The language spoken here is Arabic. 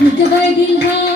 الهوى